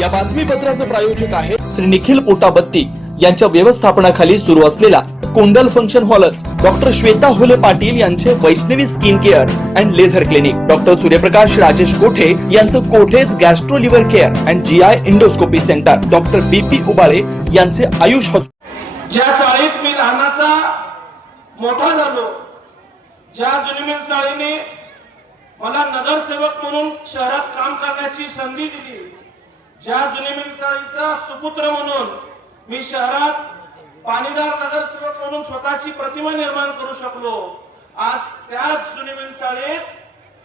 या बातमीपत्राचे प्रायोजक आहे श्री निखिल पोटाबत्ती. यांच्या व्यवस्थापनाखाली सुरू असलेला कोंडल फंक्शन हॉलच डॉक्टर श्वेता होले पाटील यांचे Vaishnavi skin care and laser clinic. Doctor Suryaprakash Rajesh Kothe यांचं कोठेज gastro liver care and G I endoscopy centre. Doctor B P Ubale यांचे आयुष हॉस्पिटल. ज्या चाळीत मी लहानाचा मोठा झालो ज्या जुनिमेल चाळीने मला नगरसेवक म्हणून शहरात काम करण्याची संधी दिली ज्या जुनिमेल चाळीचा सुपुत्र म्हणून मी शहरात पाणीदार नगरसेवक म्हणून स्वतःची प्रतिमा निर्माण करू शकलो आज त्याच जुनी चाळीत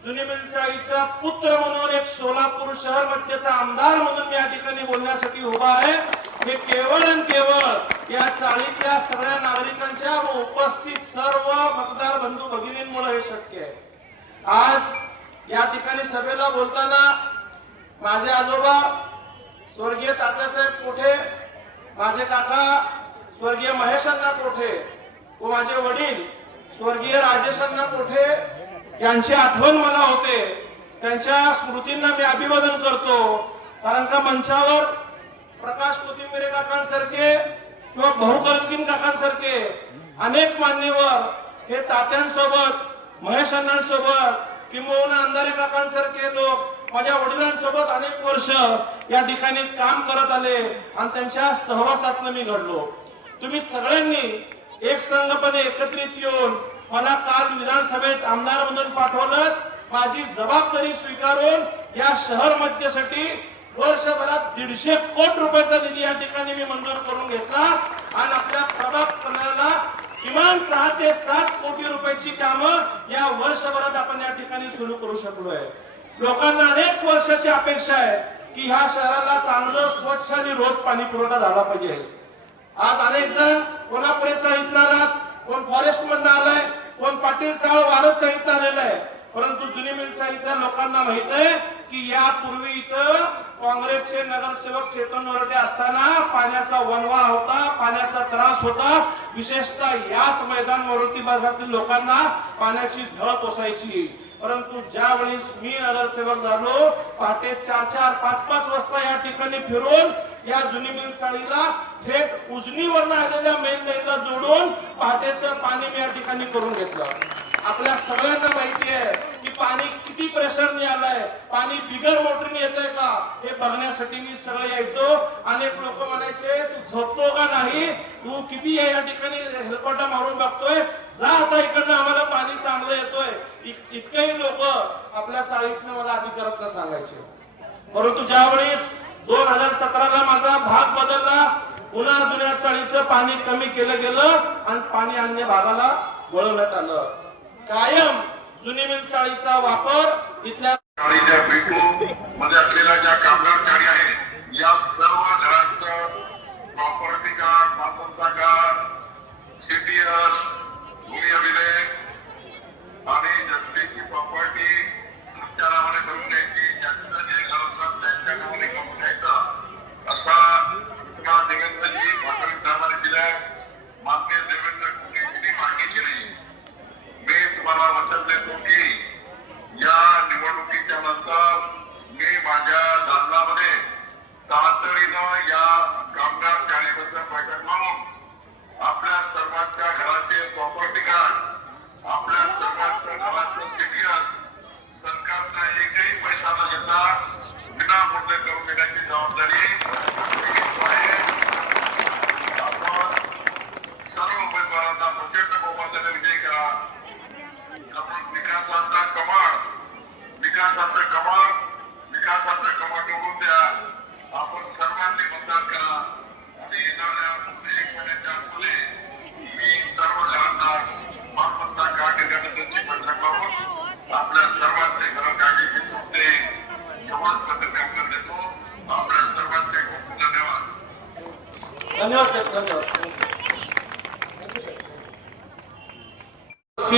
जुनी चाळीचा पुत्र म्हणून एक सोलापूर शहर मध्यचा आमदार म्हणून मी या ठिकाणी बोलण्यासाठी उभा आहे. हे केवळ आणि केवळ या चाळीतल्या सगळ्या नागरिकांच्या व उपस्थित सर्व मतदार बंधू भगिनींमुळे हे शक्य आहे. आज या ठिकाणी सभेला बोलताना माझे आजोबा स्वर्गीय तात्यासाहेब कोठे? माझे काका स्वर्गीय महेशांना कोठे? व माझे वडील स्वर्गीय राजेशांना कोठे? यांची आठवण मला होते. त्यांच्या स्मृतींना मी अभिवादन करतो. कारण का मंचावर प्रकाश कोथिंबिरे काकांसारखे किंवा भाऊ करजगीन काकांसारखे अनेक मान्यवर हे तात्यांसोबत महेश अण्णांसोबत किंबहुना अंधारे काकांसारखे लोक माझ्या वडिलांसोबत अनेक वर्ष या ठिकाणी काम करत आले आणि त्यांच्या सहवासातनं मी घडलो. तुम्ही सगळ्यांनी एक संघपणे एकत्रित येऊन मला काल विधानसभेत आमदार म्हणून पाठवलं. माझी जबाबदारी स्वीकारून या शहर मध्यसाठी वर्षभरात दीडशे कोटी रुपयाचा निधी या ठिकाणी मी मंजूर करून घेतला आणि आपल्या प्रभाग करण्याला किमान सहा ते सात कोटी रुपयाची कामं या वर्षभरात आपण या ठिकाणी सुरू करू शकलोय. लोकांना अनेक वर्षाची अपेक्षा आहे की ह्या शहराला चांगलं स्वच्छ आणि रोज पाणी पुरवठा झाला पाहिजे. आज अनेक जण कोल्हापुरेचा इथला आलात कोण फॉरेस्ट मधनं आलाय कोण पाटील चाळ वारत साहित्य आलेलं आहे. परंतु जुनी मिल साहित्य लोकांना माहीत आहे की यापूर्वी इथं काँग्रेसचे नगरसेवक चेतन वरटे असताना पाण्याचा वनवा होता पाण्याचा त्रास होता. विशेषतः याच मैदान वरती भागातील लोकांना पाण्याची झळ पोसायची. परंतु ज्या वेळेस मी नगरसेवक झालो पहाटे चार चार पाच पाच वाजता या ठिकाणी फिरून या जुनी मेल चाळीला थेट उजनीवरनं आलेल्या मेल लाईनला जोडून पहाटेचं पाणी मी या ठिकाणी करून घेतलं. आपल्या सगळ्यांना माहिती आहे पाणी किती प्रेशरने आलंय? पाणी बिगर मोटरीने येतंय का? हे बघण्यासाठी मी सगळं यायचो. अनेक लोक म्हणायचे तू झोपतो का नाही? तू किती या ठिकाणी हेलपाटा मारून बघतोय? जा आता इकडनं आम्हाला पाणी चांगलं येतोय. इतकेही लोक आपल्या चाळीतनं मला अधिकारात सांगायचे. परंतु ज्यावेळेस दोन हजार सतराला माझा भाग बदलला पुन्हा जुन्या चाळीचं पाणी कमी केलं गेलं आणि पाणी अन्य भागाला वळवण्यात आलं. कायम जुनी मिल चाळीचा वापर इथल्या गाडीच्या बेटू मध्ये असलेल्या ज्या कामगार गाडी आहे या सर्व घरांचं प्रॉपर्टी कार्ड मालमत्ता कार्ड सीटीएस भूमी अभिलेख आणि जनतेची प्रॉपर्टी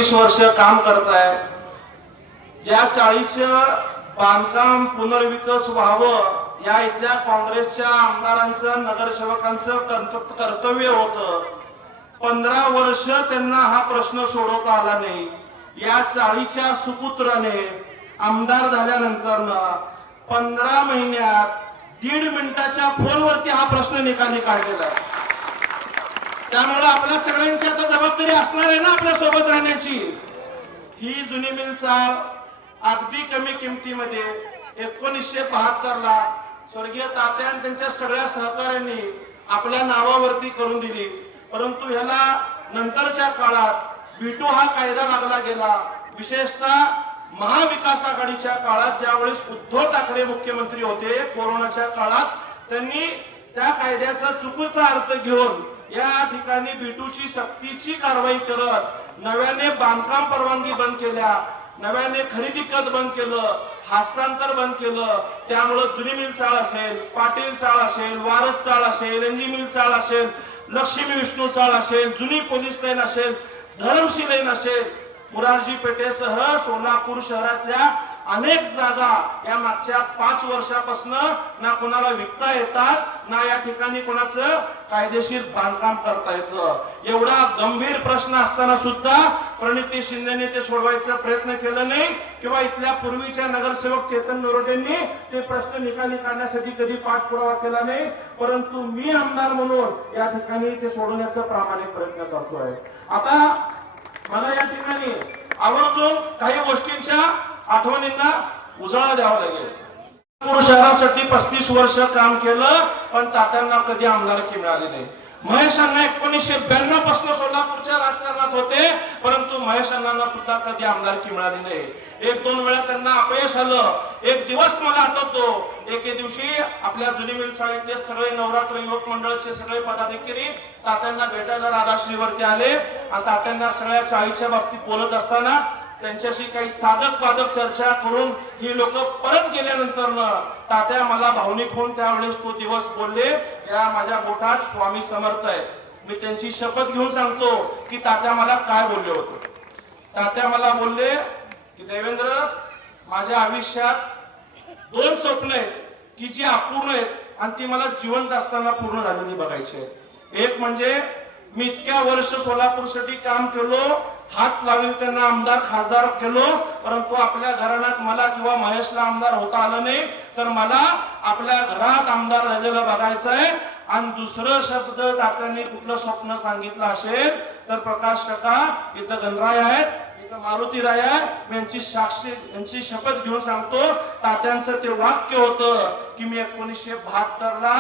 तीस वर्ष काम करताय. ज्या चाळीचं बांधकाम पुनर्विकास व्हावं या इथल्या काँग्रेसच्या आमदारांचं नगरसेवकांचं कर्तव्य होतं. पंधरा वर्ष त्यांना हा प्रश्न सोडवता आला नाही. या चाळीच्या सुपुत्राने आमदार झाल्यानंतर पंधरा महिन्यात दीड मिनिटाच्या फोनवरती हा प्रश्न निकाली काढलेला आहे. त्यामुळे आपल्या सगळ्यांची आता जबाबदारी असणार आहे ना आपल्यासोबत राहण्याची. ही जुनी मिल अगदी कमी किमतीमध्ये एकोणीसशे बहात्तर ला स्वर्गीय तात्या आणि त्यांच्या सगळ्या सहकाऱ्यांनी आपल्या नावावरती करून दिली. परंतु ह्याला नंतरच्या काळात बिटू हा कायदा लागला गेला. विशेषतः महाविकास आघाडीच्या काळात ज्यावेळेस उद्धव ठाकरे मुख्यमंत्री होते कोरोनाच्या काळात त्यांनी त्या कायद्याचा चुकीचा अर्थ घेऊन या ठिकाणी बिटूची सक्तीची कारवाई करत नव्याने बांधकाम परवानगी बंद केल्या नव्याने खरेदी कद बंद केलं हस्तांतर बंद केलं त्यामुळं जुनी मिल चाळ असेल पाटील चाळ असेल वारद चाळ असेल एनजी मिल चाळ असेल लक्ष्मी विष्णू चाळ असेल जुनी पोलीस लाईन असेल धरमशी लाईन असेल मुरारजी पेठेसह सोलापूर शहरातल्या अनेक जागा या मागच्या पाच वर्षापासून ना कोणाला विकता येतात ना या ठिकाणी कोणाचं कायदेशीर बांधकाम करता येतं. एवढा गंभीर प्रश्न असताना सुद्धा प्रणिती शिंदेने ते सोडवायचा प्रयत्न केला नाही किंवा इथल्या पूर्वीच्या नगरसेवक चेतन नरोटेंनी ते प्रश्न निकाली काढण्यासाठी कधी पाठपुरावा केला नाही परंतु मी आमदार म्हणून या ठिकाणी ते सोडवण्याचा प्रामाणिक प्रयत्न करतोय. आता मला या ठिकाणी आवर्जून काही गोष्टींच्या आठवणींना उजाळा द्यावा लागेल. नागपूर शहरासाठी पस्तीस वर्ष काम केलं पण तात्यांना कधी आमदारकी मिळाली नाही. महेश अण्णा एकोणीसशे ब्याण्णवपासून सोलापूरच्या राजकारणात होते परंतु महेश अण्णांना सुद्धा कधी आमदारकी मिळाली नाही. एक दोन वेळा त्यांना अपयश आलं एक दिवस मला आठवतो एके दिवशी आपल्या जुनी मिल सगळे नवरात्र युवक मंडळाचे सगळे पदाधिकारी तात्यांना भेटायला राधाश्रीवरती आले. आणि तात्यांना सगळ्या चाळीच्या बाबतीत बोलत असताना त्यांच्याशी काही साधक बाधक चर्चा करून ही लोक परत गेल्यानंतर तात्या मला भावनिक होऊन त्यावेळेस तो दिवस बोलले या माझ्या गोठात स्वामी समर्थ आहे. मी त्यांची शपथ घेऊन सांगतो की तात्या मला काय बोलले होते. तात्या मला बोलले की देवेंद्र माझ्या आयुष्यात दोन स्वप्न आहेत की जी अपूर्ण आहेत आणि ती मला जिवंत असताना पूर्ण झालेली बघायची एक म्हणजे मी इतक्या वर्ष सोलापूरसाठी काम केलो हात लावून त्यांना आमदार खासदार केलो परंतु आपल्या घराण्यात मला किंवा महेशला आमदार होता आलं नाही. तर मला आपल्या घरात आमदार झालेलं बघायचं आहे आणि दुसरं शब्द तात्यांनी कुठलं स्वप्न सांगितलं असेल तर प्रकाश काका इथं गणराय आहेत इथं मारुती राय आहे. मी यांची साक्षी यांची शपथ घेऊन सांगतो. तात्यांचं ते वाक्य होतं की मी एकोणीसशे बहात्तर ला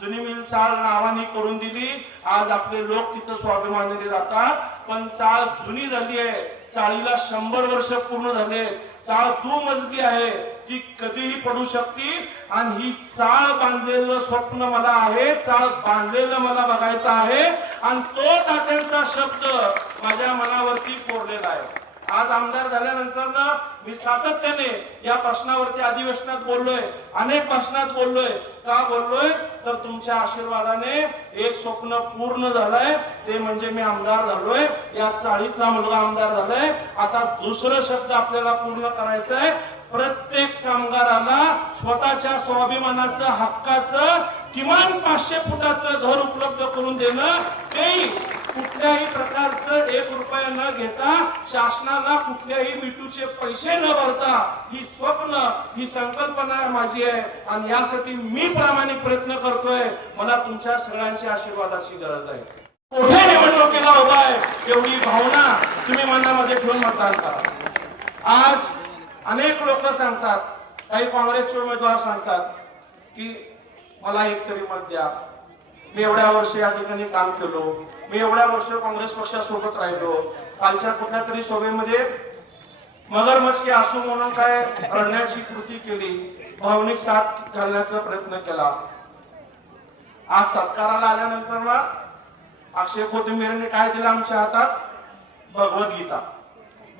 जुनी मिल चाळ नावाने करून दिली. आज आपले लोक तिथं स्वाभिमानाने राहतात. पण चाळ जुनी झाली आहे. चाळीला शंभर वर्ष पूर्ण झाले चाळ दू मजली आहे ती कधीही पडू शकते. आणि ही चाळ बांधलेलं स्वप्न मला आहे. चाळ बांधलेलं मला बघायचं आहे. आणि तो तात्यांचा शब्द माझ्या मनावरती कोरलेला आहे. आज आमदार झाल्यानंतर ना मी सातत्याने या प्रश्नावरती अधिवेशनात बोललोय अनेक भाषणात बोललोय. का बोललोय? तर तुमच्या आशीर्वादाने एक स्वप्न पूर्ण झालंय. ते म्हणजे मी आमदार झालोय. या चाळीतला मुलगा आमदार झालाय. आता दुसरं शब्द आपल्याला पूर्ण करायचं आहे प्रत्येक कामगाराला स्वतःच्या स्वाभिमानाचं हक्काचं किमान पाचशे फुटाचं घर उपलब्ध करून देणं ते कुठल्याही प्रकार एक रुपया न घेता शासनाला कुठल्याही मिटूचे पैसे न भरता ही स्वप्न ही संकल्पना माझी आहे. आणि यासाठी मी प्रामाणिक प्रयत्न करतोय. मला तुमच्या सगळ्यांच्या आशीर्वादाची गरज आहे. कुठे निवडणुकीला उभा आहे एवढी भावना तुम्ही मनामध्ये ठेवून मतदान करा. आज अनेक लोक सांगतात काही काँग्रेसचे उमेदवार सांगतात की मला एक तरी मत द्या. मी एवढ्या वर्ष या ठिकाणी काम केलो. मी एवढ्या वर्ष काँग्रेस पक्षासोबत राहिलो. कालच्या कुठल्या तरी सभेमध्ये मगरमच्छ के म्हणून काय रडण्याची कृती केली. भावनिक साथ घालण्याचा प्रयत्न केला. आज सत्काराला आल्यानंतर ना अक्षय कोथिंबीरने काय दिलं आमच्या हातात? भगवद्गीता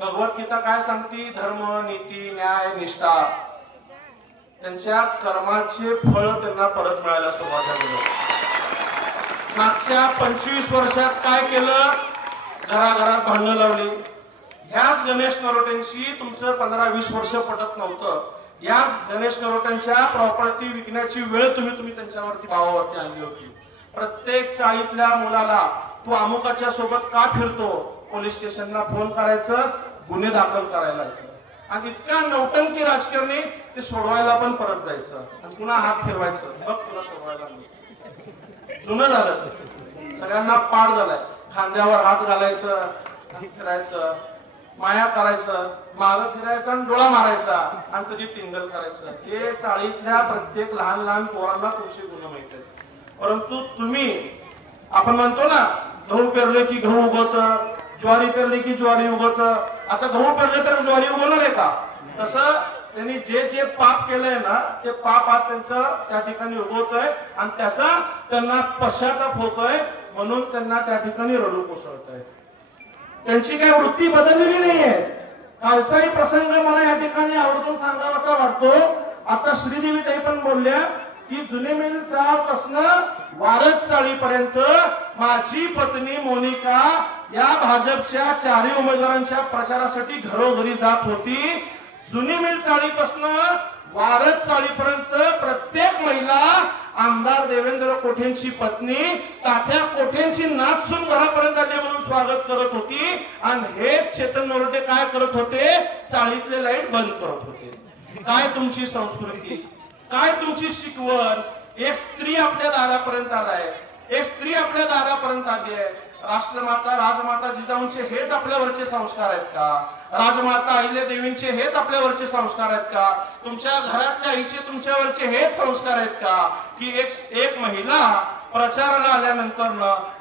भगवद्गीता काय सांगते? धर्म नीती न्याय निष्ठा. त्यांच्या कर्माचे फळ त्यांना परत मिळायला सुरुवात झाली. मागच्या पंचवीस वर्षात काय केलं? घराघरात भांडणं लावली. ह्याच गणेश नरोट्यांशी तुमचं पंधरा वीस वर्ष पटत नव्हतं. याच गणेश नरोट्यांच्या प्रॉपर्टी विकण्याची वेळ तुम्ही तुम्ही त्यांच्यावरती भावावरती आणली होती. प्रत्येक चाळीतल्या मुलाला तू अमुकाच्या सोबत का फिरतो? पोलीस स्टेशनला फोन करायचं गुन्हे दाखल करायला आणि इतका नौटंकी राजकारणी ते सोडवायला पण परत जायचं. आणि पुन्हा हात फिरवायचं. बघ तुला सोडवायला मिळतं. जुनं झालं. सगळ्यांना पाठ झालाय. खांद्यावर हात घालायचं फिरायचं माया करायचं माग फिरायचं आणि डोळा मारायचा आणि त्याची टिंगल करायचं. हे चाळीतल्या प्रत्येक लहान लहान पोरांना तुमची गुण माहीत आहेत परंतु तुम्ही आपण म्हणतो ना गहू पेरले की गहू उगवत ज्वारी पेरली की ज्वारी उगवत. आता गहू पेरले तर ज्वारी उगवणार आहे का? तसं त्यांनी जे जे पाप केलंय ना ते पाप आज त्यांचं त्या ठिकाणी उगवतोय आणि त्याचा त्यांना पश्चाताप होतोय म्हणून त्यांना त्या ठिकाणी रडू कोसळत आहे त्यांची काही वृत्ती बदललेली नाहीये. कालचाही प्रसंग मला या ठिकाणी आवडून सांगावा असा वाटतो. आता श्रीदेवी ताई पण बोलल्या की जुने मिल पासन वारद चाळीपर्यंत माझी पत्नी मोनिका या भाजपच्या चारही उमेदवारांच्या प्रचारासाठी घरोघरी जात होती. जुनी मिल चाळीपासून वारद चाळीपर्यंत प्रत्येक महिला आमदार देवेंद्र कोठेंची पत्नी तात्या कोठेंची नाचून घरापर्यंत आली म्हणून स्वागत करत होती. आणि हे चेतन नरोटे काय करत होते? चाळीतले लाइट बंद करत होते. काय तुमची संस्कृती? काय तुमची शिकवण? एक स्त्री आपल्या दारापर्यंत आलाय. एक स्त्री आपल्या दारापर्यंत आली आहे. राष्ट्रमाता राजमाता जिजाऊंचे हेच आपल्यावरचे संस्कार आहेत का? राजमाता अहिल्या देवींचे हेच आपल्यावरचे संस्कार आहेत का? तुमच्या घरातल्या आईचे तुमच्यावरचे हेच संस्कार आहेत का? की एक एक महिला प्रचाराला आल्यानंतर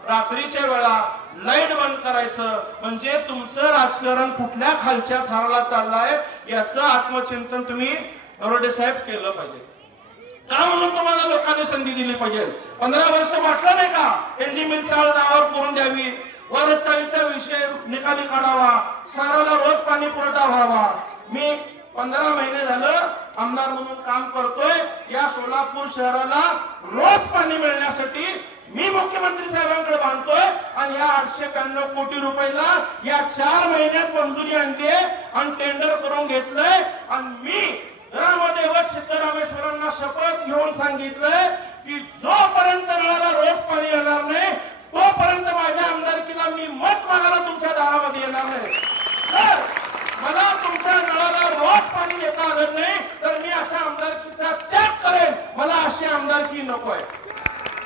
रात्रीच्या वेळा लाइट बंद करायचं म्हणजे तुमचं राजकारण कुठल्या खालच्या थराला चाललंय याचं आत्मचिंतन तुम्ही नरोडे साहेब केलं पाहिजे. का म्हणून तुम्हाला लोकांनी संधी दिली पाहिजे? पंधरा वर्ष वाटलं नाही का? एनजी मिल चाळ नावावर करून द्यावी. वरचाळीचा विषय निकाली काढावा. शहराला रोज पाणी पुरवठा व्हावा. मी पंधरा महिने झालं आमदार म्हणून काम करतोय. या सोलापूर शहराला रोज पाणी मिळण्यासाठी मी मुख्यमंत्री साहेबांकडे बांधतोय आणि या आठशे ब्याण्णव कोटी रुपयाला या चार महिन्यात मंजुरी आणली आणि टेंडर करून घेतलंय. आणि मी ग्रामदैवत सिद्धरामेश्वरांना शपथ घेऊन सांगितलंय की जोपर्यंत नळाला रोज पाणी येणार नाही तोपर्यंत माझ्या आमदारकीला मी मत मागायला तुमच्या दहामध्ये येणार नाही. तर मला तुमच्या नळाला रोज पाणी येता आलं नाही तर मी अशा आमदारकीचा त्याग करेन. मला अशी आमदारकी नकोय.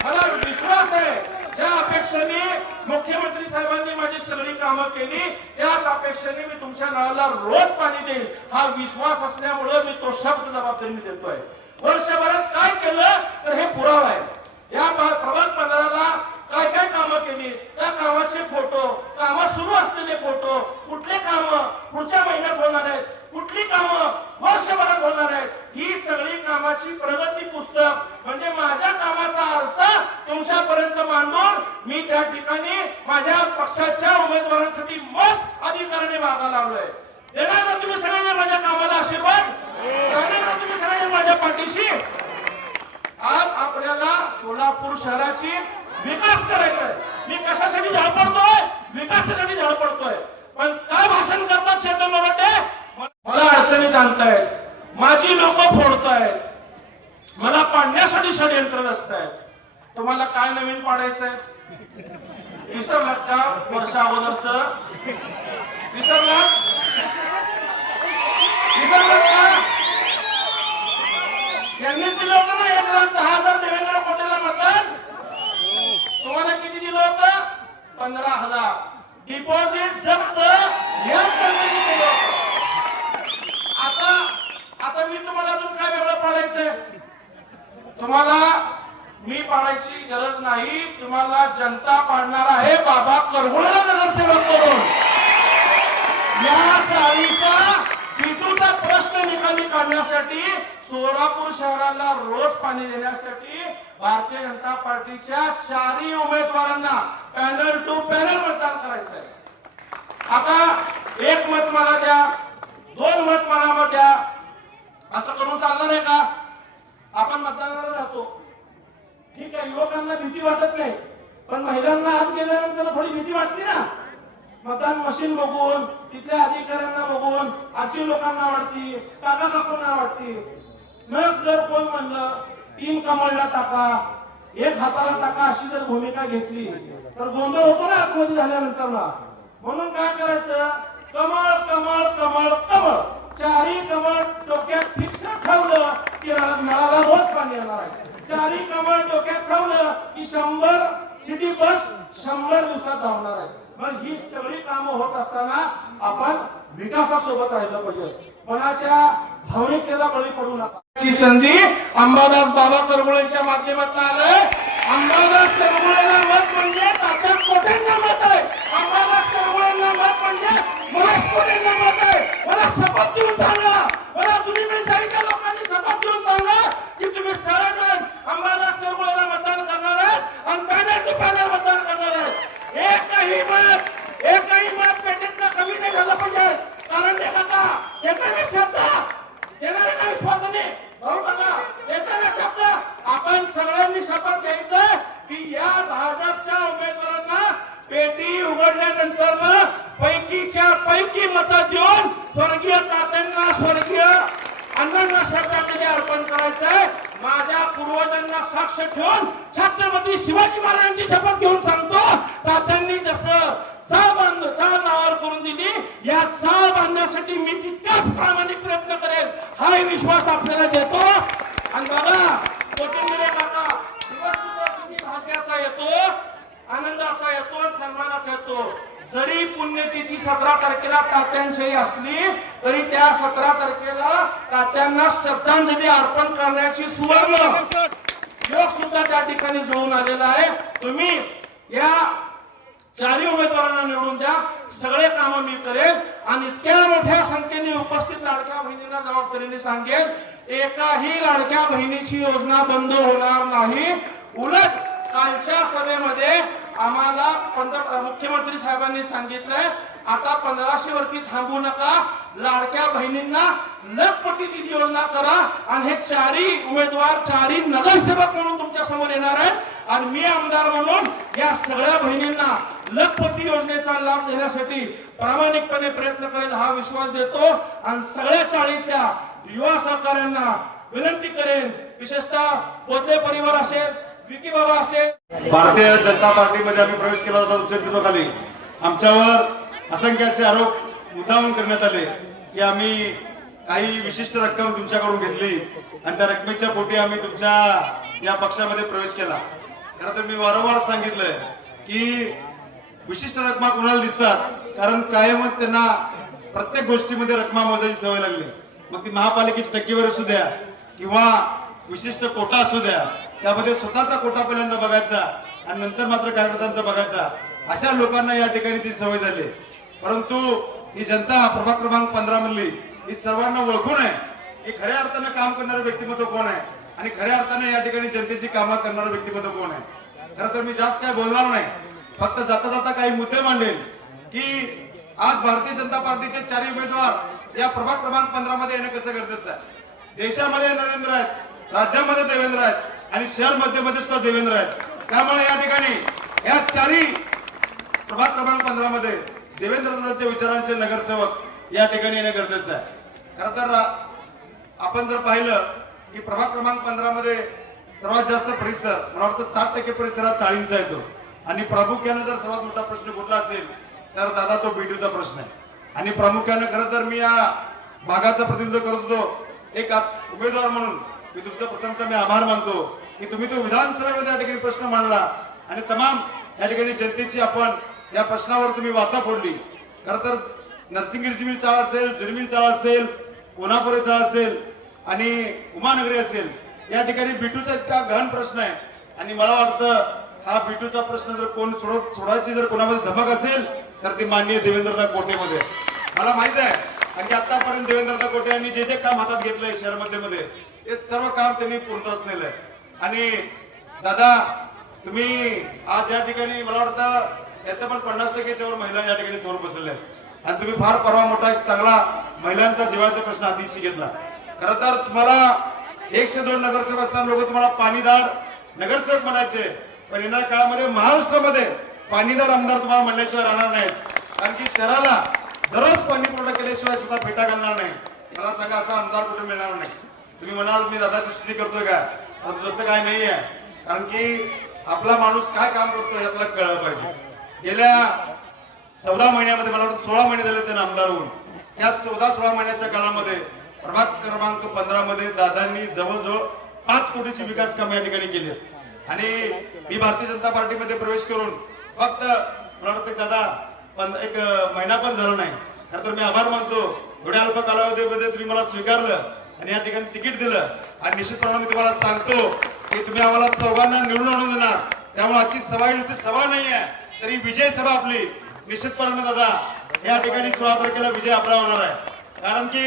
मला विश्वास आहे. ज्या अपेक्षेने मुख्यमंत्री साहेबांनी माझी सगळी कामं केली त्याच अपेक्षेने मी तुमच्या नळाला रोज पाणी देईल. हा विश्वास असल्यामुळे मी तो शब्द जबाबदारी देतोय. वर्षभरात काय केलं तर हे पुरावा आहे. या प्रभात प्रभाग पंधराला काय काय कामं केली? त्या कामाचे फोटो कामा सुरू असलेले फोटो कुठले कामं पुढच्या महिन्यात होणार आहेत कुठली कामं वर्षभरात होणार आहेत ही सगळी कामाची प्रगती पुस्तक म्हणजे माझ्या कामाचा आरसा तुमच्यापर्यंत मांडून मी त्या ठिकाणी माझ्या पक्षाच्या उमेदवारांसाठी मत अधिकाराने मागायला आलोय देणार ना तुम्ही सगळेजण माझ्या कामाला आशीर्वाद देणार ना तुम्ही सगळेजण माझ्या पाठीशी आज आपल्याला सोलापूर शहराची विकास करायचा आहे मी कशासाठी धडपडतोय विकासासाठी धडपडतोय पण काय भाषण करतात चेतन नरोटे मला अडचणीत आणतायत माझी लोक फोडतायत मला पाडण्यासाठी षडयंत्र रचतायत तुम्हाला काय नवीन पाडायचंय विसरलात का वर्षा अगोदरच विसरलात विसरलात का? यांनीच दिलं होतं ना एक लाख दहा हजार देवेंद्र पटेलला मतदान तुम्हाला किती दिलं होतं? पंधरा हजार. डिपॉझिट जप्त या सगळ्यांनी केलं आता आता मी तुम्हाला अजून काय वेगळं पाडायचंय? तुम्हाला मी पाळायची गरज नाही तुम्हाला जनता पाडणार आहे. बाबा करगुळला नगरसेवक करून या चाळीचा पितूचा प्रश्न निकाली काढण्यासाठी सोलापूर शहराला रोज पाणी देण्यासाठी भारतीय जनता पार्टीच्या चारही उमेदवारांना पॅनल टू पॅनल मतदान करायचं आहे आता एक मत मला द्या दोन मत मला द्या. असं करून चालणार आहे का? आपण मतदानाला जातो. ठीक आहे युवकांना भीती वाटत नाही. पण महिलांना आत गेल्यानंतर थोडी भीती वाटते ना. मतदान मशीन बघून तिथल्या अधिकाऱ्यांना बघून आजी लोकांना वाटती काका काकूंना वाटती मग जर कोण म्हणलं तीन कमळला टाका एक हाताला टाका अशी जर भूमिका घेतली तर गोंधळ होतो ना आतमध्ये झाल्यानंतर ना म्हणून काय करायचं? कमळ कमळ कमळ कमळ. चारी कमळ डोक्यात फिक्स ठेवलं की नळाला रोज पाणी येणार आहे. चारी कमळ डोक्यात ठेवलं की शंभर सिटी बस शंभर दिवसात धावणार आहे. मग ही सगळी कामं होत असताना आपण विकासासोबत राहिलं पाहिजे. कोणाच्या भावनिकतेला बळी पडू नका. ची संधी अंबादास बाबा करगुळेच्या माध्यमातून आलंय. अंबादास करगुळेला मत म्हणजे तात्या कोटेंना मत आहे. अंबादास करगुळेंना मत म्हणजे मुळेश कोटेंना मत आहे. मला शपथ देऊन सांगा. मला तुम्ही मिळसाईच्या लोकांनी शपथ देऊन सांगा की तुम्ही सर्वजण अंबादास करगुळेला मतदान करणार आहेत आणि पॅनल टू पॅनल मतदान करणार आहेत एकही मत एकही मत पेटेतनं कमी नाही झालं पाहिजे कारण ते काका एखादा शब्द येणाऱ्यांना विश्वासाने भाऊ बघा येणारा शब्द आपण सगळ्यांनी शपथ घ्यायचं की या भाजपच्या उमेदवारांना पेटी उघडल्यानंतर पैकीच्या पैकी मत देऊन स्वर्गीय तात्यांना स्वर्गीय अण्णांना श्रद्धांजली अर्पण करायचंय माझ्या पूर्वजांना साक्ष ठेवून छत्रपती शिवाजी महाराजांची शपथ घेऊन सांगतो तात्यांनी जसं चाळ बांध चाळ नावावर करून दिली या चाळ बांधण्यासाठी मी तितकाच प्रामाणिक प्रयत्न करेल हाही विश्वास आपल्याला देतो आणि बघा कोटिंबिरे काका दिवस सुद्धा किती भाग्याचा येतो आनंद असा येतो सन्मानाचा येतो. जरी पुण्यतिथी सतरा तारखेला तात्यांची असली तरी त्या सतरा तारखेला तात्यांना श्रद्धांजली अर्पण करण्याची सुवर्ण योग सुद्धा त्या ठिकाणी जुळून आलेला आहे. तुम्ही या चारही उमेदवारांना निवडून द्या. सगळे काम मी करेल आणि इतक्या मोठ्या संख्येने उपस्थित लाडक्या बहिणींना जबाबदारीने सांगेल एकाही लाडक्या बहिणीची योजना बंद होणार नाही. उलट कालच्या सभेमध्ये आम्हाला पंत मुख्यमंत्री साहेबांनी सांगितलंय आता पंधराशे वरती थांबू नका. लाडक्या बहिणींना लखपती दिदी योजना करा आणि हे चारही उमेदवार चारही नगरसेवक म्हणून तुमच्यासमोर येणार आहेत. आणि मी आमदार म्हणून या सगळ्या बहिणींना लखपती योजनेचा लाभ देण्यासाठी प्रामाणिकपणे प्रयत्न करेल हा विश्वास देतो. आणि सगळ्या चाळीतल्या युवा सहकाऱ्यांना विनंती करेन विशेषतः बोधले परिवार असेल विकी बाबा असेल भारतीय जनता पार्टीमध्ये आम्ही प्रवेश केला होता तुमच्या नेतृत्वाखाली आमच्यावर असंख्य असे आरोप मुद्दामून करण्यात आले की आम्ही काही विशिष्ट रक्कम तुमच्याकडून घेतली आणि त्या रकमेच्या पोटी आम्ही तुमच्या या पक्षामध्ये प्रवेश केला. खरं तर मी वारंवार सांगितलंय की विशिष्ट रकमा कुणाला दिसतात? कारण कायमच त्यांना प्रत्येक गोष्टीमध्ये रकमा मोजायची सवय लागली. मग ती महापालिकेची टक्केवारी असू द्या किंवा विशिष्ट कोटा असू द्या. त्यामध्ये स्वतःचा कोटा पहिल्यांदा बघायचा आणि नंतर मात्र कार्यकर्त्यांचा बघायचा. अशा लोकांना या ठिकाणी ती सवय झाली. परंतु ही जनता प्रभाग क्रमांक पंधरा मधली ही सर्वांना ओळखून आहे. की खऱ्या अर्थानं काम करणारं व्यक्तिमत्व कोण आहे? आणि खऱ्या अर्थानं या ठिकाणी जनतेची कामं करणारं व्यक्तिमत्व कोण आहे? खरं तर मी जास्त काय बोलणार नाही. फक्त जाता जाता काही मुद्दे मांडेल की आज भारतीय जनता पार्टीचे चारही उमेदवार या प्रभाग क्रमांक पंधरा मध्ये येणं कसं गरजेचं आहे? देशामध्ये नरेंद्र आहेत. राज्यामध्ये देवेंद्र आहेत आणि शहर मध्यमध्ये सुद्धा देवेंद्र आहेत. त्यामुळे या ठिकाणी या चारही प्रभाग क्रमांक पंधरा मध्ये देवेंद्र दादांच्या विचारांचे नगरसेवक या ठिकाणी येणं गरजेचं आहे. खर तर आपण जर पाहिलं की प्रभाग क्रमांक पंधरा मध्ये सर्वात जास्त परिसर मला वाटतं साठ टक्के परिसर हा चाळींचा येतो. आणि प्रामुख्यानं जर सर्वात मोठा प्रश्न कुठला असेल तर दादा तो बीडूचा प्रश्न आहे. आणि प्रामुख्यानं खरं तर मी या भागाचा प्रतिनिधित्व करत होतो. एक आज उमेदवार म्हणून मी तुमचं प्रथमतः मी आभार मानतो की तुम्ही तो विधानसभेमध्ये या ठिकाणी प्रश्न मांडला. आणि तमाम या ठिकाणी जनतेची आपण या प्रश्नावर तुम्ही वाचा फोडली. खरं तर नरसिंगिरीची मिल चाळ असेल जुलमिल चाळ असेल कोल्हापुरे चाळ असेल आणि उमानगरी असेल या ठिकाणी बिटूचा इतका गहन प्रश्न आहे. आणि मला वाटतं हा बिटूचा प्रश्न जर कोण सोडत सोडायची जर कोणामध्ये धमक असेल तर ती माननीय देवेंद्रदा कोटेमध्ये. मला माहीत आहे आणि आतापर्यंत देवेंद्रदा कोटे यांनी जे जे काम हातात घेतलंय शहरमध्ये हे सर्व काम त्यांनी पूर्णच नेलंय आणि दादा तुम्ही आज या ठिकाणी मला वाटतं यात पण पन्नास टक्क्याच्या वर महिला या ठिकाणी समोर बसलेल्या आहेत. आणि तुम्ही फार परवा मोठा एक चांगला महिलांचा जीवाचा प्रश्न अतिशय घेतला. खर तर तुम्हाला एकशे दोन नगरसेवक असताना लोक तुम्हाला पाणीदार नगरसेवक म्हणायचे. पण येणाऱ्या काळामध्ये महाराष्ट्रामध्ये पाणीदार आमदार तुम्हाला म्हणल्याशिवाय राहणार नाहीत. कारण की शहराला दररोज पाणी पुरवठा केल्याशिवाय सुद्धा भेटा घालणार नाही मला सांगा असा आमदार कुठे मिळणार नाही. तुम्ही म्हणाल मी दादाची स्तुती करतोय का? तर तसं काय नाही आहे कारण की आपला माणूस काय काम करतो हे आपल्याला कळलं पाहिजे. गेल्या चौदा महिन्यामध्ये मला वाटतं सोळा महिने झाले त्यांना आमदार होऊन या चौदा सोळा महिन्याच्या काळामध्ये प्रभाग क्रमांक पंधरा मध्ये दादांनी जवळजवळ पाच कोटीची विकास कामे या ठिकाणी केली आणि मी भारतीय जनता पार्टीमध्ये प्रवेश करून फक्त मला वाटतं दादा पण एक महिना पण झाला नाही. खरं तर मी आभार मानतो. एवढ्या अल्प कालावधीमध्ये तुम्ही मला स्वीकारलं. आणि या ठिकाणी तिकीट दिलं. आणि निश्चितपणे मी तुम्हाला सांगतो की तुम्ही आम्हाला चौघांना निवडून आणून देणार. त्यामुळे आजची सभा ही सभा नाही आहे तरी विजय सभा आपली. निश्चितपणे दादा या ठिकाणी सोळा तारखेला विजय आपला होणार आहे. कारण की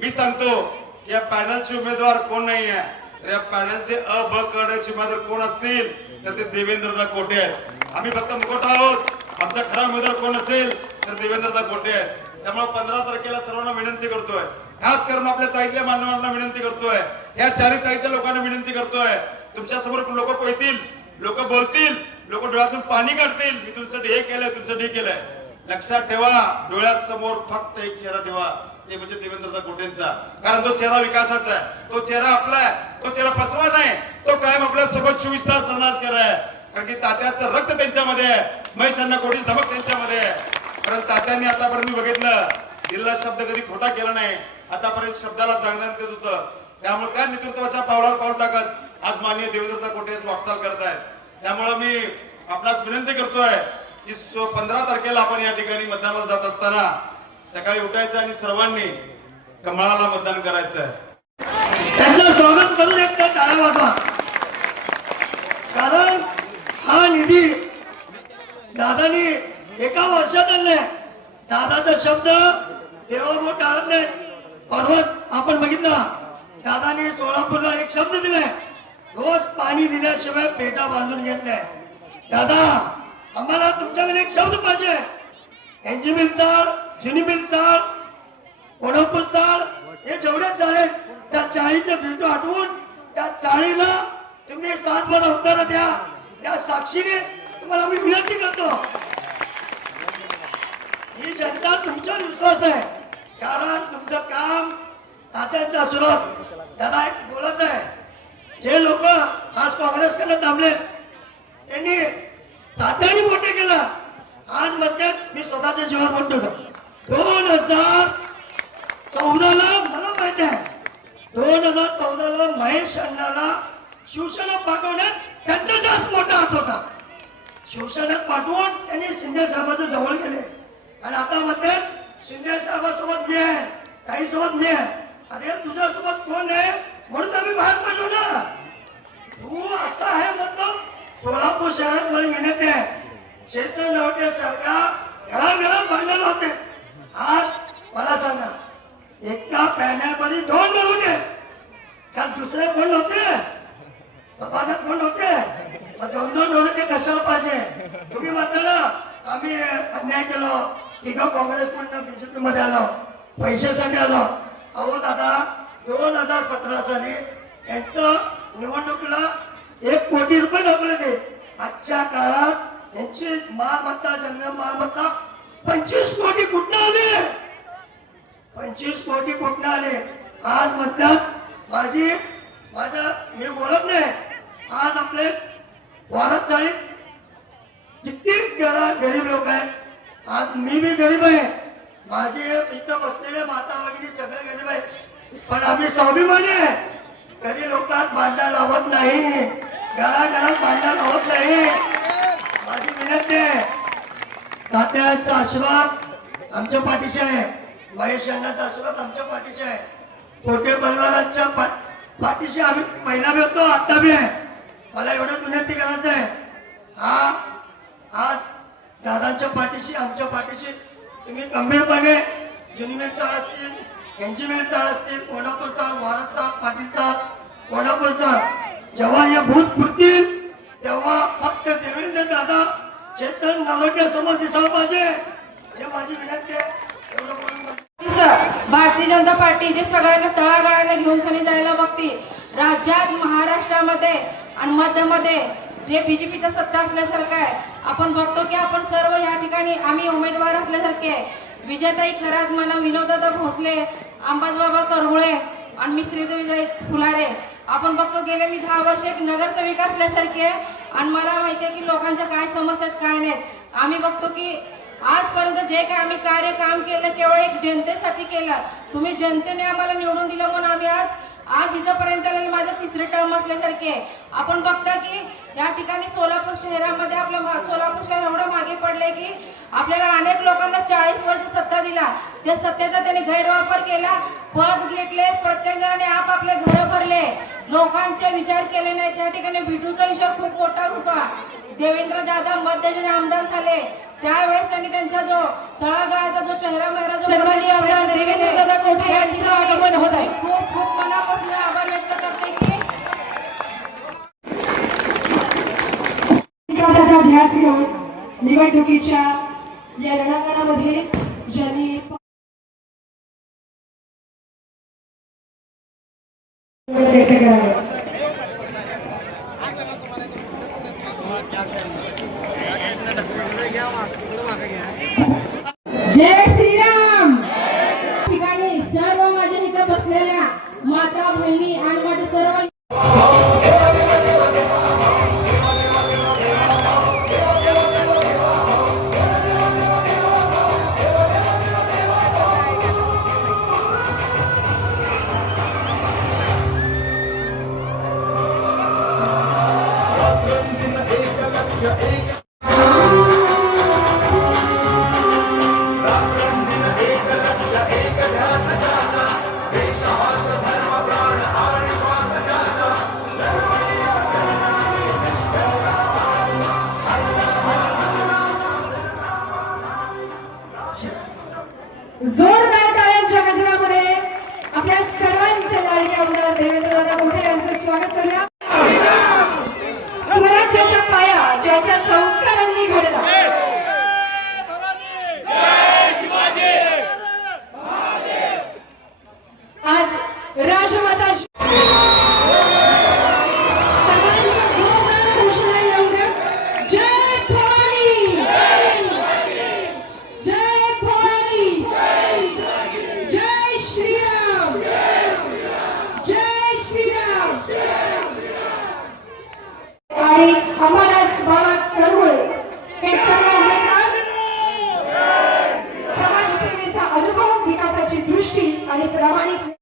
मी सांगतो की या पॅनलचे उमेदवार कोण नाही आहे तर या पॅनलचे अ ब कडचे उमेदवार कोण असतील? तर ते देवेंद्रदा कोटे आहेत. आम्ही फक्त मुकोट आहोत. आमचा खरा उमेदवार कोण असेल? तर देवेंद्रदा कोटे आहेत. त्यामुळे पंधरा तारखेला सर्वांना विनंती करतोय खास करून आपल्या चाळीतल्या मान्यवरांना विनंती करतोय. या चारी चाळीतल्या लोकांना विनंती करतोय. तुमच्यासमोर लोक पळतील लोक बोलतील लोक डोळ्यातून पाणी काढतील. मी तुमच्यासाठी हे केलंय तुमच्यासाठी हे केलंय. लक्षात ठेवा डोळ्यासमोर फक्त एक चेहरा ठेवा. ते म्हणजे देवेंद्रदा गोटेंचा कारण तो चेहरा विकासाचा आहे. तो चेहरा आपला आहे. तो चेहरा फसवा नाही. तो कायम आपल्यासोबत चोवीस तास राहणार चेहरा आहे. कारण की तात्याचं रक्त त्यांच्यामध्ये आहे. महेश अण्णा कोटीच धमक त्यांच्यामध्ये आहे. कारण तात्यांनी आतापर्यंत मी बघितलं दिलेला शब्द कधी खोटा केला नाही. आतापर्यंत शब्दाला चांगल्यान देत होतं. त्यामुळे त्या नेतृत्वाच्या पावलावर पाऊल टाकत. आज माननीय देवेंद्रता कोटे वाटचाल करत आहेत त्यामुळे मी आपणास विनंती करतोय की पंधरा तारखेला आपण या ठिकाणी मतदानाला जात असताना सकाळी उठायचं आणि सर्वांनी कमळाला मतदान करायचं आहे स्वागत करून एक वाजवा. कारण हा निधी दादानी एका वर्षात आणलाय. दादाचा शब्द देवाभाऊ टाळत नाही परवाच आपण बघितला दादाने सोलापूरला एक शब्द दिलाय. रोज पाणी दिल्याशिवाय पेटा बांधून घेत नाही. दादा आम्हाला तुमच्याकडे एक शब्द पाहिजे एनजी मिल चाळ जुनी मिल चाळ कोणापूर चाळ हे जेवढे चाळ आहेत त्या चाळीचे भेटू आठवून त्या चाळीला तुम्ही सात मला उत्तर द्या. या साक्षीने तुम्हाला आम्ही विनंती करतो. ही जनता तुमच्यावर विश्वास आहे. कारण तुमचं काम तात्यांचा सुरत दादा एक बोलच आहे. जे लोक आज काँग्रेसकडे थांबले त्यांनी तात्याने मोठे केलं. आज मध्यात मी स्वतःच्या जीवावर म्हणतो दोन हजार चौदाला मला माहीत आहे. दोन हजार चौदाला महेश अण्णाला शिवसेना पाठवण्यात त्यांचा जास्त मोठा हात होता. शिवसेनेत पाठवून त्यांनी शिंदे साहेबांच्या जवळ गेले आणि आता म्हणतात शिंदे साहेबासोबत मी आहे काही सोबत मी आहे. अरे तुझ्यासोबत कोण आहे? म्हणून आम्ही बाहेर ना. तू असा आहे मतलब सोलापूर शहरात मला विनंती आहे. चेतन नवटे सारखा घराघरात भांडण होते. आज मला सांगा एका पॅनलमध्ये दोन जण होते. का दुसरे कोण होते सभागत कोण होते दोन दोन होते ते कशाला पाहिजे? तुम्ही म्हणता ना आम्ही अन्याय केलो. तिघं काँग्रेस म्हणून बीजेपी मध्ये आलो. पैशासाठी आलो. अहो दादा दोन हजार सतरा साली यांचं निवडणुकीला एक कोटी रुपये दाखवले ते आजच्या काळात यांची मालमत्ता जंगल मालमत्ता पंचवीस कोटी कुठं आले? पंचवीस कोटी कुठनं आले? आज म्हणतात माझी माझ्या मी बोलत नाही. आज आपले वारत चाळीत किती गरीब लोक आहेत. आज मी बी गरीब आहे. माझे इथं बसलेले माता भगिनी सगळे गरीब आहेत. पण आम्ही स्वाभिमानी आहे. कधी लोकात भांडा लावत नाही. घराघरात भांडा लावत नाही. माझी विनंती आहे. तात्यांचा आशीर्वाद आमच्या पाठीशी आहे. महेश यांनाचा आशीर्वाद आमच्या पाठीशी आहे. खोटे परिवारांच्या पाठीशी आम्ही पहिला बी होतो आता बी आहे. मला एवढंच विनंती करायचं आहे. हा आज दादांच्या पाठीशी आमच्या पाठीशी तुम्ही गंभीरपणे जुनिमेल चाळ असतील यांची चाळ असतील कोल्हापूर चाळ भारत चाळ पाटील चाळ कोल्हापूर चाळ जेव्हा या भूत फुटतील तेव्हा फक्त देवेंद्र दादा चेतन नवलट्या समोर दिसायला पाहिजे. हे माझी विनंती आहे. भारतीय जनता पार्टी जे सगळ्यांना तळागाळाला घेऊन सनी जायला बघते राज्यात महाराष्ट्रामध्ये आणि मध्यमध्ये जे बीजेपीचा सत्ता असल्यासारखं आहे. आपण बघतो की आपण सर्व या ठिकाणी आम्ही उमेदवार असल्यासारखे आहे. विजयताई खरात मला विनोदादा भोसले अंबाजबाबा करहुळे आणि मी श्रीदेवी फुलारे. आपण बघतो गेले मी दहा वर्ष एक नगरसेविका असल्यासारखी आहे. आणि मला माहिती आहे की लोकांच्या काय समस्या आहेत काय नाहीत. आम्ही बघतो की आजपर्यंत जे काय आम्ही कार्य काम केलं केवळ एक जनतेसाठी केलं. तुम्ही जनतेने आम्हाला निवडून दिलं म्हणून आम्ही आज आज इथंपर्यंत माझं तिसरं टर्म असल्यासारखे आहे. आपण बघता की या ठिकाणी सोलापूर शहरामध्ये आपलं सोलापूर शहर एवढं मागे पडले की आपल्याला अनेक लोकांना चाळीस वर्ष सत्ता दिला. त्या सत्तेचा त्याने गैरवापर केला पद घेतले प्रत्येक जणाने आपापले घरं भरले. लोकांचे विचार केले नाही त्या ठिकाणी बिटूचा विचार खूप मोठा होता. देवेंद्र दादा मध्यजने आमदार झाले. त्यावेळेस त्यांनी त्यांचा जो तळागाळाचा जो चेहरा मेहरा जो सन्माननीय आमदार देवेंद्र दादा कोठे यांचं आगमन होत आहे. खूप खूप मनापासून आभार व्यक्त करते की विकासाचा ध्यास घेऊन निवडणुकीच्या या रणांगणामध्ये ज्यांनी व्यक्त करावे जोरदार टाळ्यांच्या गजरामध्ये आपल्या सर्वांचे लाडके आमदार देवेंद्रदादा मोठे यांचं स्वागत करूया.